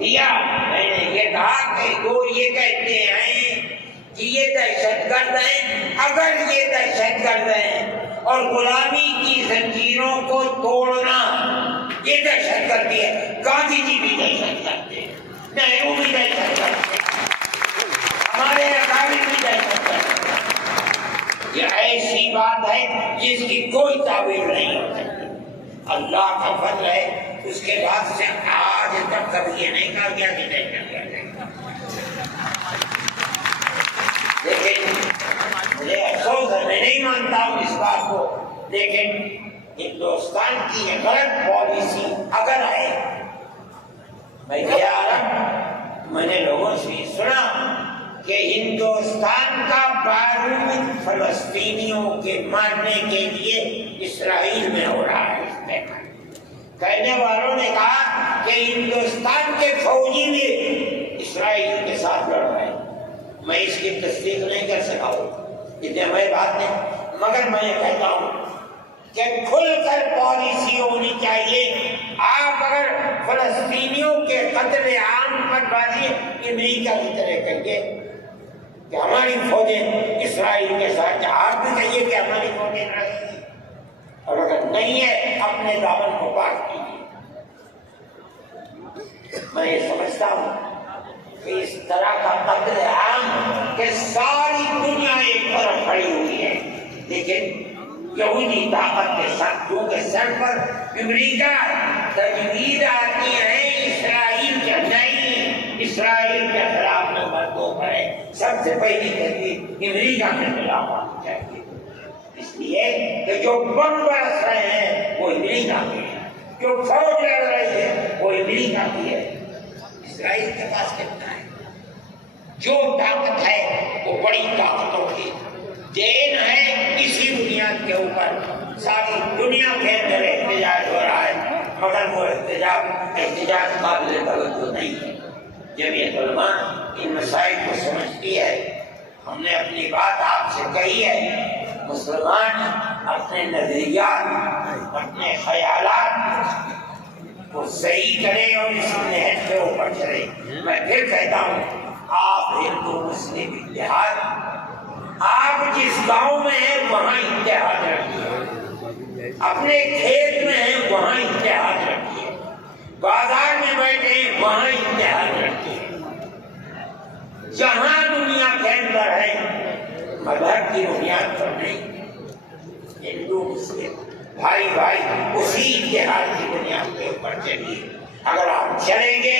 دیا. میں نے یہ کہا کہ جو یہ کہتے ہیں کہ یہ دہشت گرد ہیں، اگر یہ دہشت گرد ہیں اور غلامی کی زنجیروں کو توڑنا یہ دہشت گردی ہے، گاندھی جی بھی دہشت گرد تھے، نہرو بھی دہشت گرد تھے، ہمارے اکابر بھی دہشت گرد تھے. یہ ایسی بات ہے جس کی کوئی تعبیر نہیں ہو سکتی. اللہ کا فضل ہے اس کے بعد سے آج تک کبھی یہ نہیں کہا گیا کہ دہشت گرد ہے. لیکن مجھے افسوس ہے، میں نہیں مانتا ہوں اس بات کو، لیکن ہندوستان کی یہ غلط پالیسی اگر ہے. میں گیا عرب، میں نے لوگوں سے سنا کہ ہندوستان کا بارود فلسطینیوں کے مارنے کے لیے اسرائیل میں ہو رہا ہے. اس میں کہنے والوں نے کہا کہ ہندوستان کے فوجی بھی اسرائیل کے ساتھ لڑ رہے ہیں. میں اس کی تصدیق نہیں کر سکا ہوں، اتنے میں بات نہیں، مگر میں یہ کہتا ہوں کہ کھل کر پالیسی ہونی چاہیے. آپ اگر فلسطینیوں کے قتل عام پر بازی امریکہ کی طرح کریے کہ ہماری فوجیں اسرائیل کے ساتھ، آپ بھی کہیے کہ ہماری فوجیں لڑیں گی، اور اگر نہیں ہے اپنے دامن کو پاک کیجیے. میں یہ سمجھتا ہوں کہ اس طرح کا قتل عام کہ ساری دنیا ایک طرف کھڑی ہوئی ہے، لیکن یہودی طاقت کے ساتھ کیونکہ سر پر امریکہ تجویز آتی ہے اسرائیل کے نہیں، اسرائیل کے خلاف نمبر 2 پر ہے. سب سے پہلی تجویز امریکہ کے خلاف آنی چاہیے، اس لیے کہ جو بم برس رہے ہیں وہ امریکہ کے ہیں، جو فوج لڑ رہی ہے وہ امریکہ کی ہے. اسرائیل کے پاس کتنا ہے؟ جو طاقت ہے وہ بڑی طاقتوں کی دین ہے. اسی بنیاد کے اوپر ساری دنیا کے اندر احتجاج ہو رہا ہے، مگر وہ احتجاج قابل توجہ نہیں ہے. جمعیت علماء ان مسائل کو سمجھتی ہے. ہم نے اپنی بات آپ سے کہی ہے، مسلمان اپنے نظریات، اپنے خیالات کو صحیح کرے اور اس نہج کے اوپر چلے. میں پھر کہتا ہوں، آپ ہندو مسلم اتحاد، آپ جس گاؤں میں ہیں وہاں اتحاد رکھیے، اپنے کھیت میں ہیں وہاں اتحاد رکھیے، بازار میں بیٹھے ہیں وہاں اتحاد رکھیے. جہاں دنیا کے اندر ہے مذہب کی بنیاد پر نہیں، ہندو مسلم بھائی بھائی اسی اتحاد کی بنیاد کے اوپر چلیے. اگر آپ چلیں گے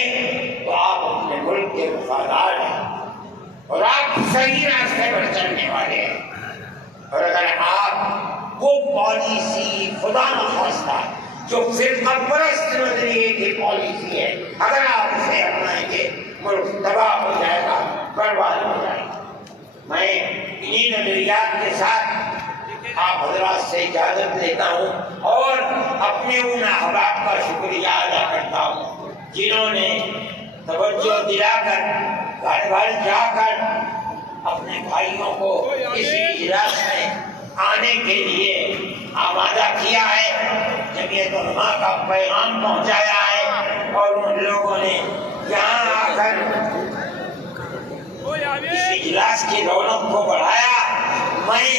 تو آپ اپنے ملک کے وفادار ہیں اور آپ صحیح راستے پر چلنے والے ہیں. اور اگر آپ وہ پالیسی خدا نخواستہ جو فرقہ پرست نظریے کی پالیسی ہے، اگر آپ اسے اپنائیں گے ملک تباہ ہو جائے گا، برباد ہو جائے گا. میں انہی نظریات کے ساتھ آپ حضرات سے اجازت لیتا ہوں اور اپنے ان احباب کا شکریہ ادا کرتا ہوں جنہوں نے توجہ دلا کر گھر گھر جا کر اپنے بھائیوں کو اس اجلاس میں آنے کے لیے آمادہ کیا ہے، جمعیت علماء کا پیغام پہنچایا ہے، اور ان لوگوں نے یہاں آ کر اس اجلاس کی رونق کو بڑھایا. میں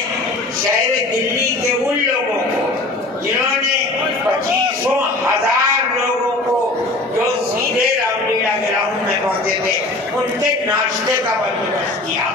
شہر دلی کے ان لوگوں کو جنہوں نے 25,000 لوگوں کو جو سیدھے رام لیلا گراؤنڈ میں پہنچے تھے ان کے ناشتے کا بندوبست کیا.